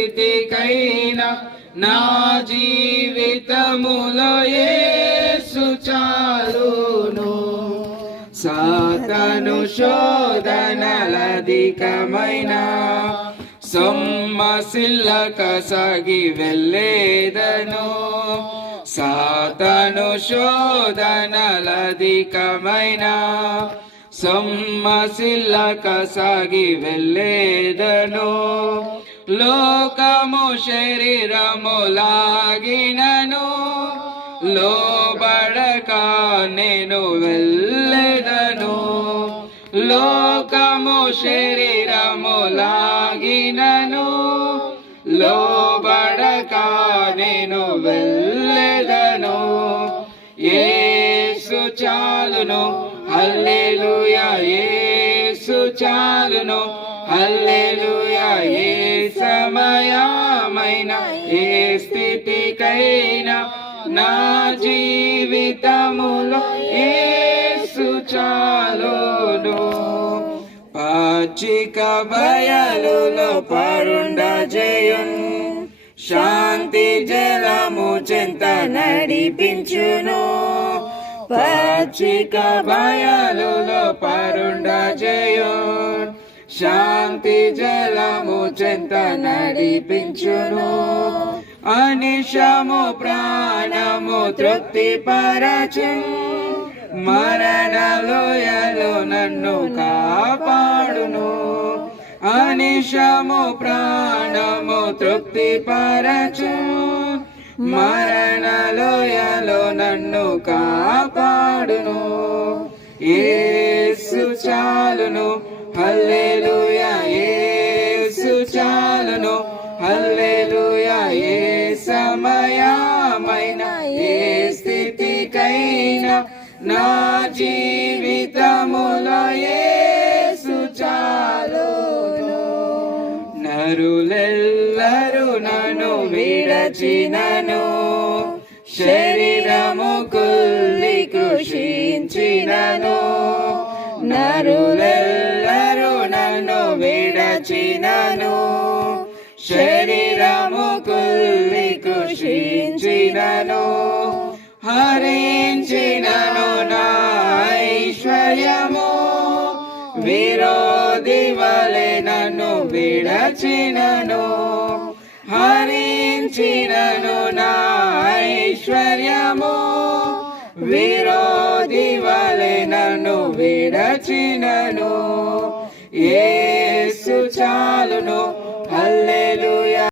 స్థితికైనా నా జీవితములో యేసు చాలును. సాతాను శోధనలధికమైన సొమ్మసిల్లక సాగి వెళ్ళేదను. సాతాను శోధనలధికమైన సొమ్మసిల్లక సాగి వెళ్ళేదను. లోకము శరీరము లాగినను లోబడక నేను వెళ్ళెదను. లోకము శరీరము లాగినను లోబడక నేను వెళ్ళెదను. యేసు చాలును, హల్లెలూయా, యేసు చాలును, హల్లెలూయా. ఏ సమయమైనా ఏ స్థితికైనా నా జీవితములో యేసు చాలును. పచ్చిక బయలులో పరుండ జయం శాంతి జలము చెంత నడిపించును. పచ్చిక బయలులో పరుండ జయం శాంతి జలము చెంత నడిపించును. అనిశము ప్రాణము తృప్తి పరచు, మరణలోయలో నన్ను కాపాడును. అనిశము ప్రాణము తృప్తి పరచు, మరణలోయలో నన్ను కాపాడును. యేసు చాలును, హల్లెలూయా, యేసు చాలును, హల్లెలూయా. ఏ సమయమైనా ఏ స్థితికైనా నా జీవితములో యేసు చాలును. నరులెల్లరూ నన్ను విడచినను, శరీరము కుల్లి కృషించినను. నరులెల్లరూ నన్ను విడచినను, శరీరము కుల్లి కృషించినను. హరించినను నా ఐశ్వర్యము, విరోధి వలె నన్ను విడచినను. హరించినను నా ఐశ్వర్యము, విరోధి వలె నన్ను విడచినను. యేసు చాలును, హల్లెలూయా.